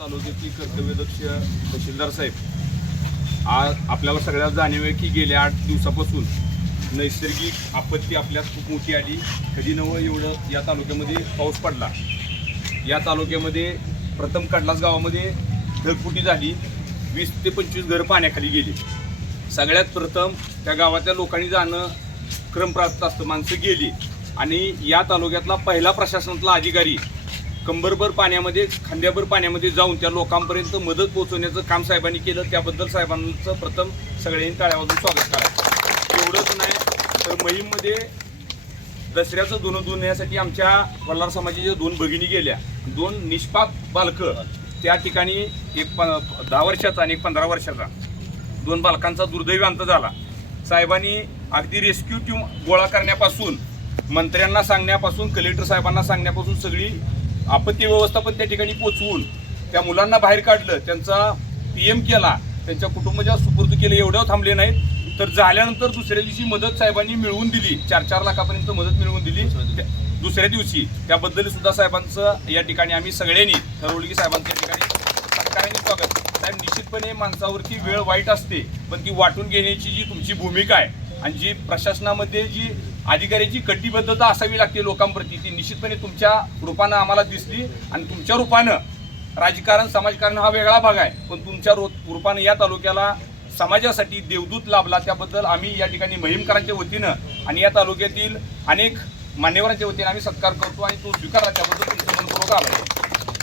तालुक्याची कर्तव्यदक्ष तहसीलदार साहेब आज आपल्याला सगळ्यात जाणीव आहे की गेल्या आठ दिवसापासून नैसर्गिक आपत्ती आपल्यात खूप मोठी आली. कधी नवं एवढं या तालुक्यामध्ये पाऊस पडला. या तालुक्यामध्ये प्रथम कडलास गावामध्ये ढगफुटी झाली. वीस ते पंचवीस घरं पाण्याखाली गेली. सगळ्यात प्रथम त्या गावातल्या लोकांनी जाणं क्रमप्राप्त असतं माणसं गेली. आणि या तालुक्यातला पहिला प्रशासनातला अधिकारी कंबरभर पाण्यामध्ये खांद्याभर पाण्यामध्ये जाऊन त्या लोकांपर्यंत मदत पोहोचवण्याचं काम साहेबांनी केलं. त्याबद्दल साहेबांचं प्रथम सगळ्यांनी टाळ्यावाजून स्वागत करायचं एवढंच नाही तर महिममध्ये दसऱ्याचं दोन धुण्यासाठी आमच्या वल्लार समाजाच्या दोन भगिनी गेल्या. दोन निष्पाप बालकं. त्या ठिकाणी एक प दहा वर्षाचा आणि एक पंधरा वर्षाचा. दोन बालकांचा दुर्दैवी अंत झाला. साहेबांनी अगदी रेस्क्यू टीम गोळा करण्यापासून मंत्र्यांना सांगण्यापासून कलेक्टर साहेबांना सांगण्यापासून सगळी आपत्ती व्यवस्थापन त्या ठिकाणी पोचवून त्या मुलांना बाहेर काढलं त्यांचा पी एम केला त्यांच्या कुटुंबाच्या सुपूर्द केलं एवढं थांबले नाहीत. तर झाल्यानंतर दुसऱ्या दिवशी मदत साहेबांनी मिळवून दिली. चार चार लाखापर्यंत मदत मिळवून दिली. दुसऱ्या दिवशी त्याबद्दल सुद्धा साहेबांचं या ठिकाणी आम्ही सगळ्यांनी ठरवलं की साहेबांचं या ठिकाणी सत्काराने स्वागत. साहेब निश्चितपणे माणसावरती वेळ वाईट असते पण ती वाटून घेण्याची जी तुमची भूमिका आहे आणि जी प्रशासनामध्ये जी अधिकाऱ्याची कटिबद्धता असावी लागते लोकांप्रती. ती निश्चितपणे तुमच्या रूपानं आम्हाला दिसली आणि तुमच्या रूपानं राजकारण समाजकारण हा वेगळा भाग आहे. पण तुमच्या रो रूपानं या तालुक्याला समाजासाठी देवदूत लाभला त्याबद्दल आम्ही या ठिकाणी महिमकरांच्या वतीनं आणि या तालुक्यातील अनेक मान्यवरांच्या वतीनं आम्ही सत्कार करतो आणि तो स्वीकारला त्याबद्दल तुमचं मनपूर्वक आभार.